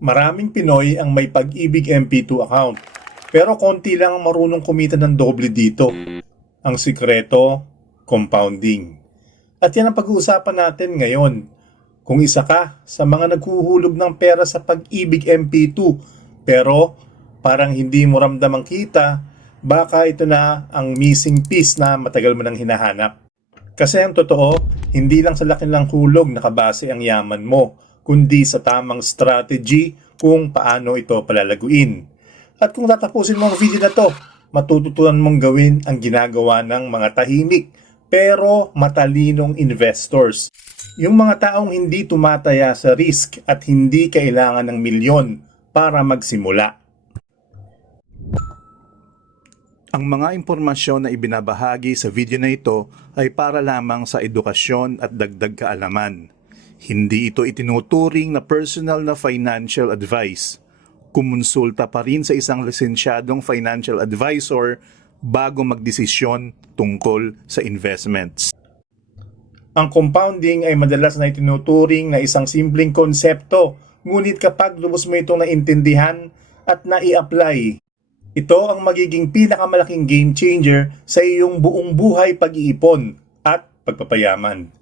Maraming Pinoy ang may pag-ibig MP2 account. Pero konti lang ang marunong kumita ng doble dito. Ang sikreto, compounding. At yan ang pag-uusapan natin ngayon. Kung isa ka sa mga naghuhulog ng pera sa pag-ibig MP2, pero parang hindi mo ramdam ang kita, baka ito na ang missing piece na matagal mo nang hinahanap. Kasi ang totoo, hindi lang sa laki ng hulog nakabase ang yaman mo, kundi sa tamang strategy kung paano ito palalaguin. At kung tatapusin mo ang video na to, matututunan mong gawin ang ginagawa ng mga tahimik pero matalinong investors. Yung mga taong hindi tumataya sa risk at hindi kailangan ng milyon para magsimula. Ang mga impormasyon na ibinabahagi sa video na ito ay para lamang sa edukasyon at dagdag kaalaman. Hindi ito itinuturing na personal na financial advice. Kumonsulta pa rin sa isang lisensyadong financial advisor bago magdesisyon tungkol sa investments. Ang compounding ay madalas na itinuturing na isang simpleng konsepto, ngunit kapag lubos mo itong naintindihan at nai-apply, ito ang magiging pinakamalaking game changer sa iyong buong buhay pag-iipon at pagpapayaman.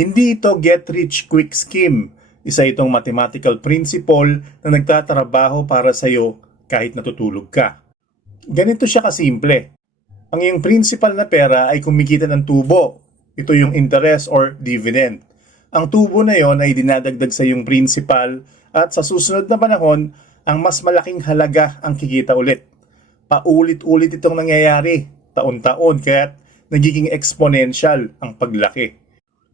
Hindi ito get rich quick scheme. Isa itong mathematical principle na nagtatrabaho para sa iyo kahit natutulog ka. Ganito siya kasimple. Ang iyong principal na pera ay kumikita ng tubo. Ito yung interest or dividend. Ang tubo na yon ay dinadagdag sa iyong principal at sa susunod na panahon, ang mas malaking halaga ang kikita ulit. Paulit-ulit itong nangyayari, taon-taon, kaya nagiging exponential ang paglaki.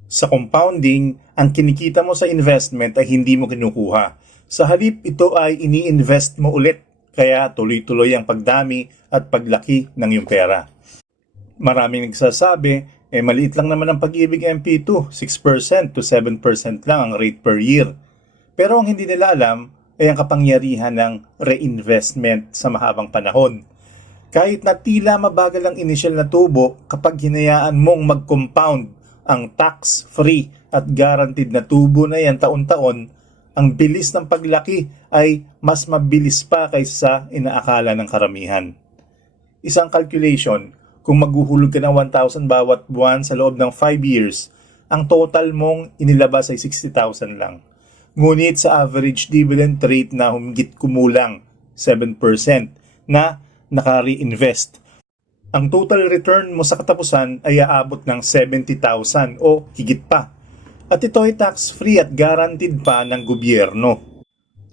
Sa compounding, ang kinikita mo sa investment ay hindi mo kinukuha. Sa halip, ito ay ini-invest mo ulit, kaya tuloy-tuloy ang pagdami at paglaki ng iyong pera. Maraming nagsasabi, eh maliit lang naman ang pag-ibig MP2, 6% to 7% lang ang rate per year. Pero ang hindi nila alam ay ang kapangyarihan ng reinvestment sa mahabang panahon. Kahit na tila mabagal ang initial na tubo, kapag hinayaan mong mag-compound ang tax-free at guaranteed na tubo na yan taon-taon, ang bilis ng paglaki ay mas mabilis pa kaysa sa inaakala ng karamihan. Isang calculation, kung maghuhulog ka ng 1,000 bawat buwan sa loob ng 5 years, ang total mong inilabas ay 60,000 lang. Ngunit sa average dividend rate na humigit kumulang 7% na naka-reinvest, ang total return mo sa katapusan ay aabot ng 70,000 o higit pa. At ito ay tax-free at guaranteed pa ng gobyerno.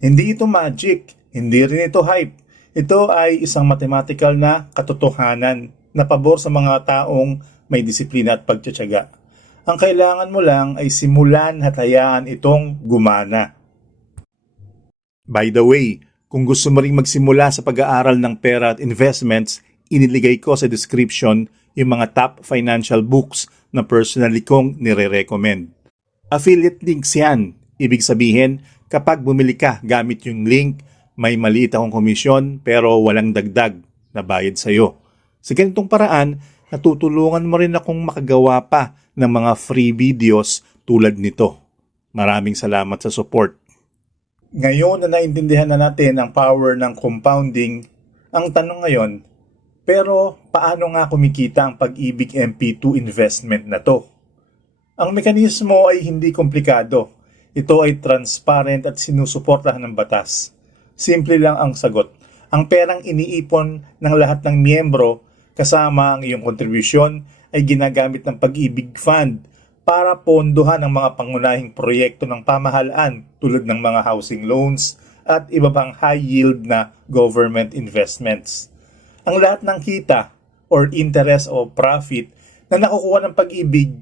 Hindi ito magic, hindi rin ito hype. Ito ay isang mathematical na katotohanan na pabor sa mga taong may disiplina at pagtsatsaga. Ang kailangan mo lang ay simulan at hayaan itong gumana. By the way, kung gusto mo ring magsimula sa pag-aaral ng pera at investments, iniligay ko sa description yung mga top financial books na personally kong nire-recommend. Affiliate links yan. Ibig sabihin, kapag bumili ka gamit yung link, may maliit akong komisyon pero walang dagdag na bayad sa'yo. Sa ganitong paraan, natutulungan mo rin akong makagawa pa ng mga free videos tulad nito. Maraming salamat sa support. Ngayon na naintindihan na natin ang power ng compounding, ang tanong ngayon, pero paano nga kumikita ang pag-ibig MP2 investment na to? Ang mekanismo ay hindi komplikado. Ito ay transparent at sinusuportahan ng batas. Simple lang ang sagot. Ang perang iniipon ng lahat ng miyembro kasama ang iyong kontribusyon ay ginagamit ng pag-ibig fund para pondohan ang mga pangunahing proyekto ng pamahalaan tulad ng mga housing loans at iba pang high yield na government investments. Ang lahat ng kita or interest o profit na nakukuha ng pag-ibig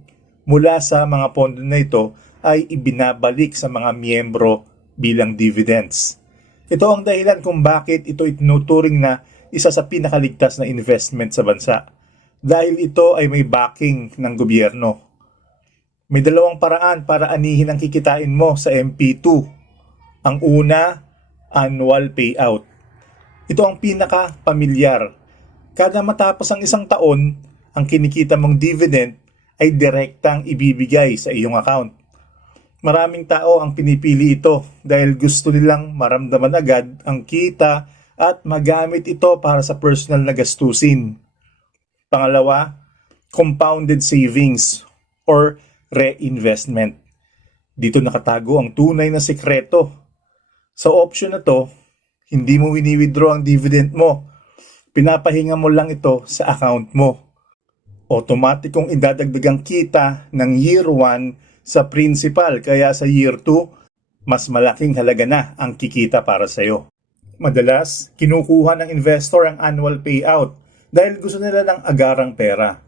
mula sa mga pondo na ito ay ibinabalik sa mga miyembro bilang dividends. Ito ang dahilan kung bakit ito itinuturing na isa sa pinakaligtas na investment sa bansa dahil ito ay may backing ng gobyerno. May dalawang paraan para anihin ang kikitain mo sa MP2. Ang una, annual payout. Ito ang pinaka-pamilyar. Kada matapos ang isang taon, ang kinikita mong dividend ay direktang ibibigay sa iyong account. Maraming tao ang pinipili ito dahil gusto nilang maramdaman agad ang kita at magamit ito para sa personal na gastusin. Pangalawa, compounded savings or reinvestment. Dito nakatago ang tunay na sikreto. Sa option na to, hindi mo wini-withdraw ang dividend mo. Pinapahinga mo lang ito sa account mo. Otomatikong idadagdag ang kita ng year 1 sa principal kaya sa year 2, mas malaking halaga na ang kikita para sa iyo. Madalas, kinukuha ng investor ang annual payout dahil gusto nila ng agarang pera.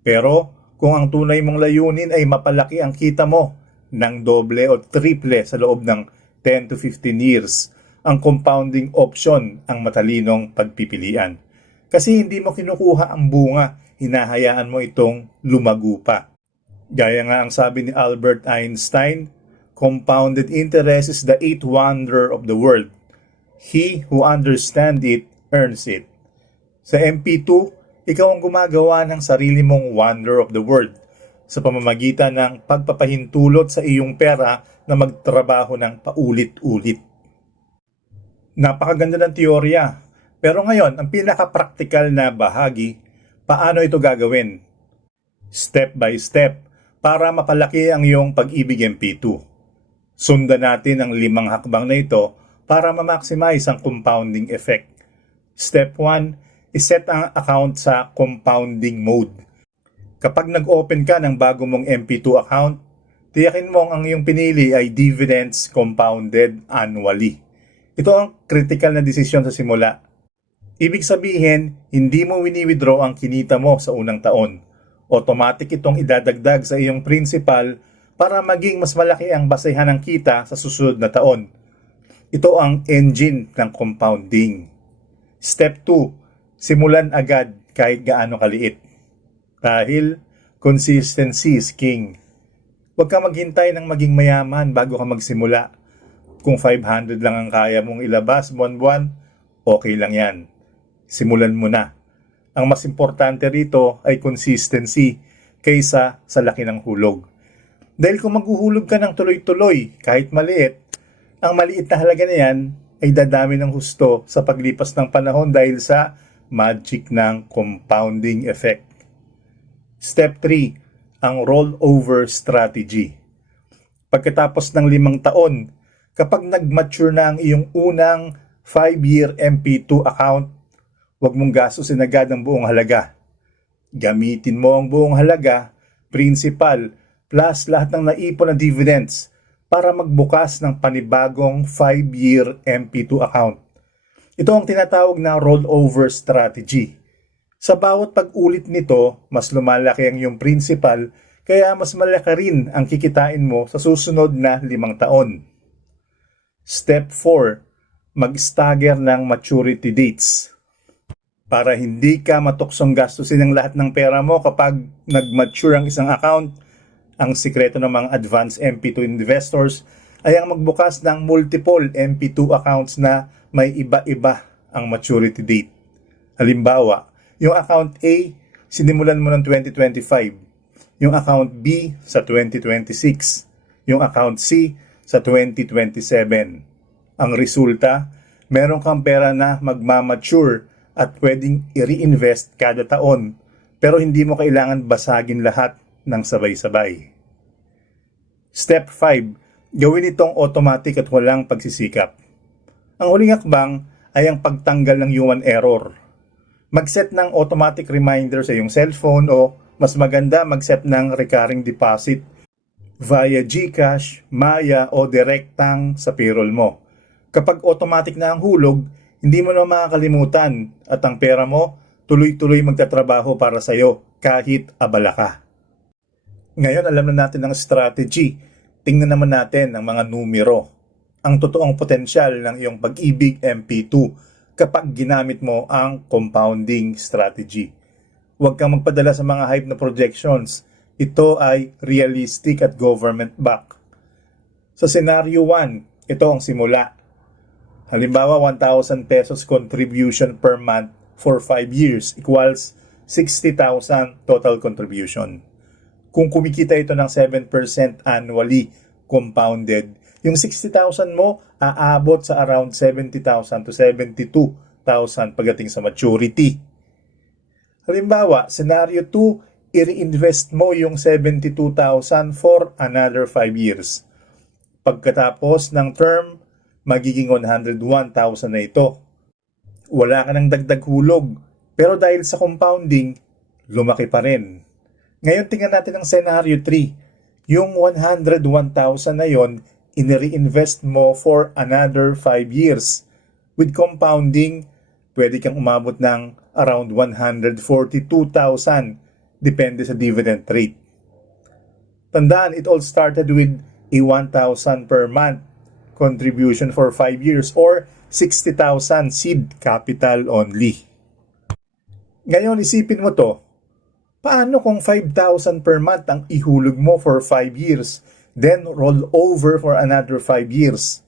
Pero kung ang tunay mong layunin ay mapalaki ang kita mo ng doble o triple sa loob ng 10 to 15 years, ang compounding option ang matalinong pagpipilian. Kasi hindi mo kinukuha ang bunga, hinahayaan mo itong lumago pa. Gaya nga ang sabi ni Albert Einstein, compounded interest is the eighth wonder of the world. He who understands it earns it. Sa MP2, ikaw ang gumagawa ng sarili mong wonder of the world sa pamamagitan ng pagpapahintulot sa iyong pera na magtrabaho ng paulit-ulit. Napakaganda ng teorya. Pero ngayon, ang pinaka-practical na bahagi, paano ito gagawin? Step by step para mapalaki ang iyong pag-ibig MP2. Sundan natin ang limang hakbang na ito para ma-maximize ang compounding effect. Step 1, iset ang account sa compounding mode. Kapag nag-open ka ng bago mong MP2 account, tiyakin mong ang iyong pinili ay dividends compounded annually. Ito ang critical na desisyon sa simula. Ibig sabihin, hindi mo wini-withdraw ang kinita mo sa unang taon. Automatic itong idadagdag sa iyong principal para maging mas malaki ang basehan ng kita sa susunod na taon. Ito ang engine ng compounding. Step 2, simulan agad kahit gaano kaliit. Dahil consistency is king. Huwag ka maghintay ng maging mayaman bago ka magsimula. Kung 500 lang ang kaya mong ilabas buwan-buwan, okay lang yan. Simulan mo na. Ang mas importante rito ay consistency kaysa sa laki ng hulog. Dahil kung maghuhulog ka ng tuloy-tuloy kahit maliit, ang maliit na halaga na yan ay dadami ng husto sa paglipas ng panahon dahil sa magic ng compounding effect. Step 3, ang rollover strategy. Pagkatapos ng limang taon, kapag nag-mature na ang iyong unang 5-year MP2 account, huwag mong gastusin agad ang buong halaga. Gamitin mo ang buong halaga, principal, plus lahat ng naipon na dividends para magbukas ng panibagong 5-year MP2 account. Ito ang tinatawag na rollover strategy. Sa bawat pag-ulit nito, mas lumalaki ang iyong principal kaya mas malaki rin ang kikitain mo sa susunod na limang taon. Step 4. Mag-stagger ng maturity dates. Para hindi ka matuksong gastusin ang lahat ng pera mo kapag nag-mature ang isang account, ang sikreto ng mga advanced MP2 investors ay ang magbukas ng multiple MP2 accounts na may iba-iba ang maturity date. Halimbawa, yung account A, sinimulan mo ng 2025. Yung account B sa 2026. Yung account C sa 2027. Ang resulta, meron kang pera na magmamature at pwedeng i-reinvest kada taon pero hindi mo kailangan basagin lahat ng sabay-sabay. Step 5. Gawin itong automatic at walang pagsisikap. Ang huling hakbang ay ang pagtanggal ng human error. Mag-set ng automatic reminder sa iyong cellphone o mas maganda mag-set ng recurring deposit via GCash, Maya o direktang sa payroll mo. Kapag automatic na ang hulog, hindi mo na makakalimutan at ang pera mo tuloy-tuloy magtatrabaho para sa iyo kahit abala ka. Ngayon alam na natin ang strategy. Tingnan naman natin ang mga numero. Ang totoong potensyal ng iyong pag-ibig MP2 kapag ginamit mo ang compounding strategy. Huwag kang magpadala sa mga hype na projections. Ito ay realistic at government back. Sa scenario 1, ito ang simula. Halimbawa, 1,000 pesos contribution per month for 5 years equals 60,000 total contribution. Kung kumikita ito ng 7% annually compounded, yung 60,000 mo aabot sa around 70,000 to 72,000 pagdating sa maturity. Halimbawa, scenario 2, i-reinvest mo yung 72,000 for another 5 years. Pagkatapos ng term, magiging 101,000 na ito. Wala ka ng dagdag hulog, pero dahil sa compounding, lumaki pa rin. Ngayon tingnan natin ang scenario 3. Yung 101,000 na yon, in-reinvest mo for another 5 years. With compounding, pwede kang umabot ng around 142,000 depende sa dividend rate. Tandaan, it all started with a 1,000 per month contribution for 5 years or 60,000 seed capital only. Ngayon, isipin mo to, paano kung 5,000 per month ang ihulog mo for 5 years, then roll over for another 5 years?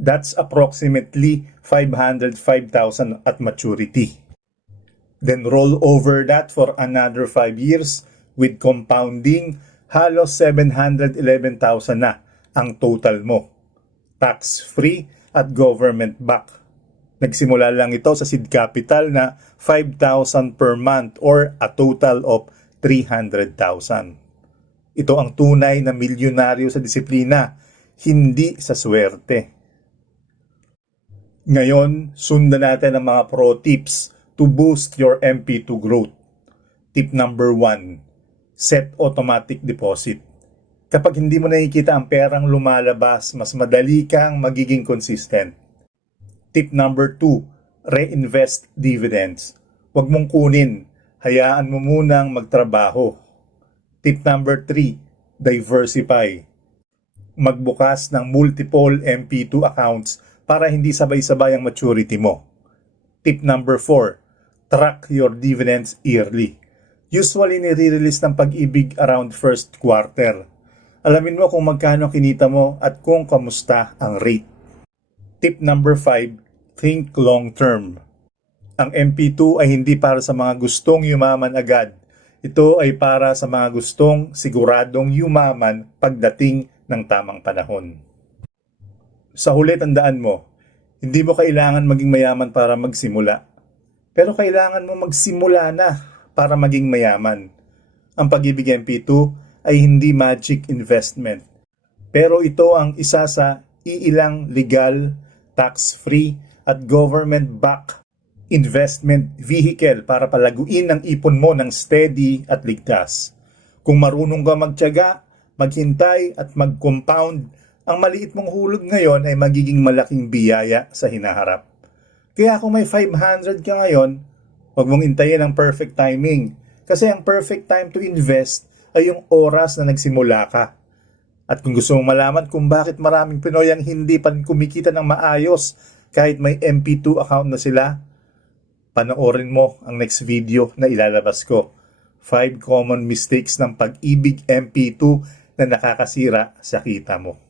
That's approximately 505,000 at maturity. Then roll over that for another 5 years with compounding, halos 711,000 na ang total mo. Tax-free at government back. Nagsimula lang ito sa seed capital na 5,000 per month or a total of 300,000. Ito ang tunay na milyonaryo sa disiplina, hindi sa swerte. Ngayon, sundan natin ang mga pro tips to boost your MP2 growth. Tip number 1, set automatic deposit. Kapag hindi mo nakikita ang perang lumalabas, mas madali kang magiging consistent. Tip number 2, reinvest dividends. Huwag mong kunin, hayaan mo munang magtrabaho. Tip number 3, diversify. Magbukas ng multiple MP2 accounts para hindi sabay-sabay ang maturity mo. Tip number 4, track your dividends yearly. Usually nire-release ng pag-ibig around first quarter. Alamin mo kung magkano kinita mo at kung kamusta ang rate. Tip number 5, think long term. Ang MP2 ay hindi para sa mga gustong yumaman agad. Ito ay para sa mga gustong siguradong yumaman pagdating ng tamang panahon. Sa huli tandaan mo, hindi mo kailangan maging mayaman para magsimula. Pero kailangan mo magsimula na para maging mayaman. Ang pag-ibig MP2 ay hindi magic investment. Pero ito ang isa sa iilang legal, tax-free at government-backed investment vehicle para palaguin ang ipon mo ng steady at ligtas. Kung marunong ka magtiyaga, maghintay at mag-compound, ang maliit mong hulog ngayon ay magiging malaking biyaya sa hinaharap. Kaya kung may 500 ka ngayon, huwag mong intayin ang perfect timing. Kasi ang perfect time to invest ay yung oras na nagsimula ka. At kung gusto mong malaman kung bakit maraming Pinoy ang hindi pa kumikita ng maayos kahit may MP2 account na sila, panoorin mo ang next video na ilalabas ko. 5 common mistakes ng pag-ibig MP2 na nakakasira sa kita mo.